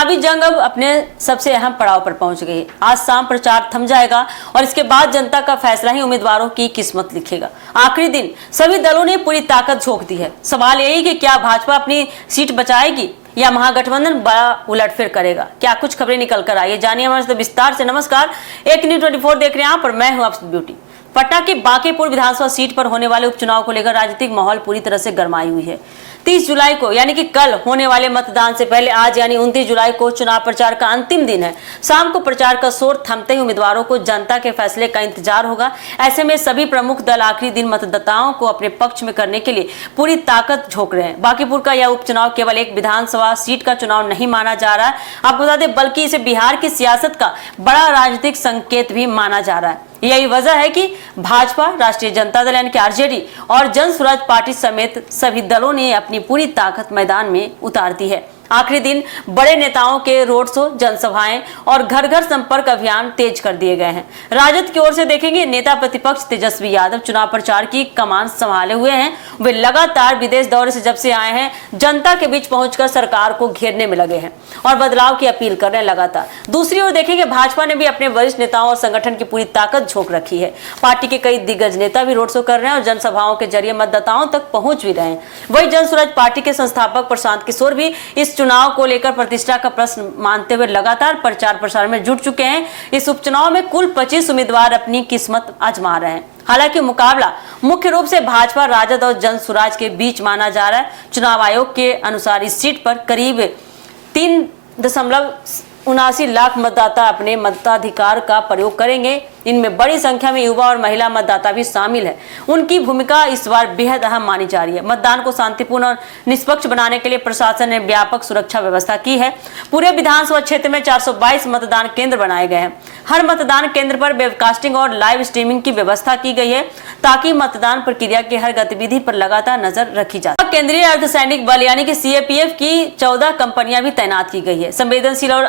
चुनावी जंग अब अपने सबसे अहम पड़ाव पर पहुंच गई है। आज शाम प्रचार थम जाएगा और इसके बाद जनता का फैसला ही उम्मीदवारों की किस्मत लिखेगा। आखिरी दिन सभी दलों ने पूरी ताकत झोंक दी है। सवाल यही कि क्या भाजपा अपनी सीट बचाएगी या महागठबंधन बड़ा उलटफेर करेगा। क्या कुछ खबरें निकल कर आई है, जानिए हमारे साथ विस्तार से। नमस्कार, एक न्यूज़ 24 देख रहे हैं आप और मैं हूं आपसे ब्यूटी। पटना की बांकीपुर विधानसभा सीट पर होने वाले उपचुनाव को लेकर राजनीतिक माहौल पूरी तरह से गरमाई हुई है। 30 जुलाई को यानी कि कल होने वाले मतदान से पहले आज यानी 29 जुलाई को चुनाव प्रचार का अंतिम दिन है। शाम को प्रचार का शोर थमते ही उम्मीदवारों को जनता के फैसले का इंतजार होगा। ऐसे में सभी प्रमुख दल आखिरी दिन मतदाताओं को अपने पक्ष में करने के लिए पूरी ताकत झोंक रहे हैं। बांकीपुर का यह उपचुनाव केवल एक विधानसभा सीट का चुनाव नहीं माना जा रहा है, आपको बता दें, बल्कि इसे बिहार की सियासत का बड़ा राजनीतिक संकेत भी माना जा रहा है। यही वजह है कि भाजपा, राष्ट्रीय जनता दल यानी कि आरजेडी और जन स्वराज पार्टी समेत सभी दलों ने अपनी पूरी ताकत मैदान में उतार दी है। आखिरी दिन बड़े नेताओं के रोड शो, जनसभाएं और घर घर संपर्क अभियान तेज कर दिए गए हैं। राजद की ओर से देखेंगे, नेता प्रतिपक्ष तेजस्वी यादव चुनाव प्रचार की कमान संभाले हुए हैं। वे लगातार विदेश दौरे से जब से आए हैं, जनता के बीच पहुंचकर सरकार को घेरने में लगे हैं और बदलाव की अपील कर रहे हैं लगातार। दूसरी ओर देखेंगे, भाजपा ने भी अपने वरिष्ठ नेताओं और संगठन की पूरी ताकत झोंक रखी है। पार्टी के कई दिग्गज नेता भी रोड शो कर रहे हैं और जनसभाओं के जरिए मतदाताओं तक पहुंच भी रहे हैं। वही जन स्वराज पार्टी के संस्थापक प्रशांत किशोर भी इस चुनाव को लेकर प्रतिष्ठा का प्रश्न मानते हुए लगातार प्रचार प्रसार में जुट चुके हैं। इस उपचुनाव में कुल 25 उम्मीदवार अपनी किस्मत आजमा रहे हैं। हालांकि मुकाबला मुख्य रूप से भाजपा, राजद और जन स्वराज के बीच माना जा रहा है। चुनाव आयोग के अनुसार इस सीट पर करीब 3.79 लाख मतदाता अपने मताधिकार का प्रयोग करेंगे। इनमें बड़ी संख्या में युवा और महिला मतदाता भी शामिल है। उनकी भूमिका इस बार बेहद अहम मानी जा रही है। मतदान को शांतिपूर्ण और निष्पक्ष बनाने के लिए प्रशासन ने व्यापक सुरक्षा व्यवस्था की है। पूरे विधानसभा क्षेत्र में 422 मतदान केंद्र बनाए गए हैं। हर मतदान केंद्र पर वेबकास्टिंग और लाइव स्ट्रीमिंग की व्यवस्था की गई है ताकि मतदान प्रक्रिया की हर गतिविधि पर लगातार नजर रखी जाए। केंद्रीय अर्धसैनिक बल यानी कि सीएपीएफ की 14 कंपनियां भी तैनात की गई है। संवेदनशील और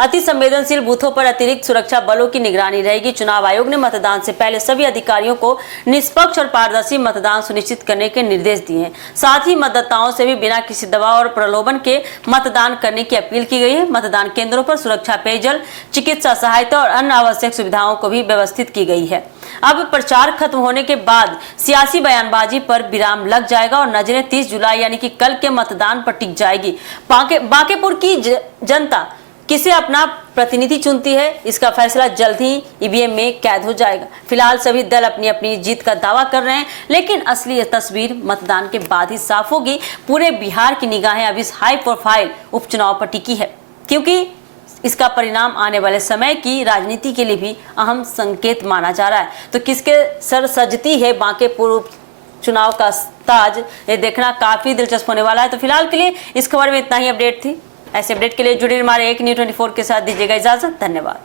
अति संवेदनशील बूथों पर अतिरिक्त सुरक्षा बलों की निगरानी रहेगी। चुनाव आयोग ने मतदान से पहले सभी अधिकारियों को निष्पक्ष और पारदर्शी मतदान सुनिश्चित करने के निर्देश दिए हैं। साथ ही मतदाताओं से भी बिना किसी दबाव और प्रलोभन के मतदान करने की अपील की गई है। मतदान केंद्रों पर सुरक्षा, पेयजल, चिकित्सा सहायता और अन्य आवश्यक सुविधाओं को भी व्यवस्थित की गई है। अब प्रचार खत्म होने के बाद सियासी बयानबाजी पर विराम लग जाएगा और नजरें 30 जुलाई यानी कि कल के मतदान पर टिक जाएगी। बांकीपुर की जनता किसे अपना प्रतिनिधि चुनती है, इसका फैसला जल्द ही ईवीएम में कैद हो जाएगा। फिलहाल सभी दल अपनी अपनी जीत का दावा कर रहे हैं, लेकिन असली तस्वीर मतदान के बाद ही साफ होगी। पूरे बिहार की निगाहें अब इस हाई प्रोफाइल उपचुनाव पर टिकी है, क्योंकि इसका परिणाम आने वाले समय की राजनीति के लिए भी अहम संकेत माना जा रहा है। तो किसके सर सजती है बांकीपुर चुनाव का ताज, ये देखना काफी दिलचस्प होने वाला है। तो फिलहाल के लिए इस खबर में इतना ही अपडेट थी। ऐसे अपडेट के लिए जुड़े हमारे एक न्यूज़ 24 के साथ। दीजिएगा इजाजत। धन्यवाद।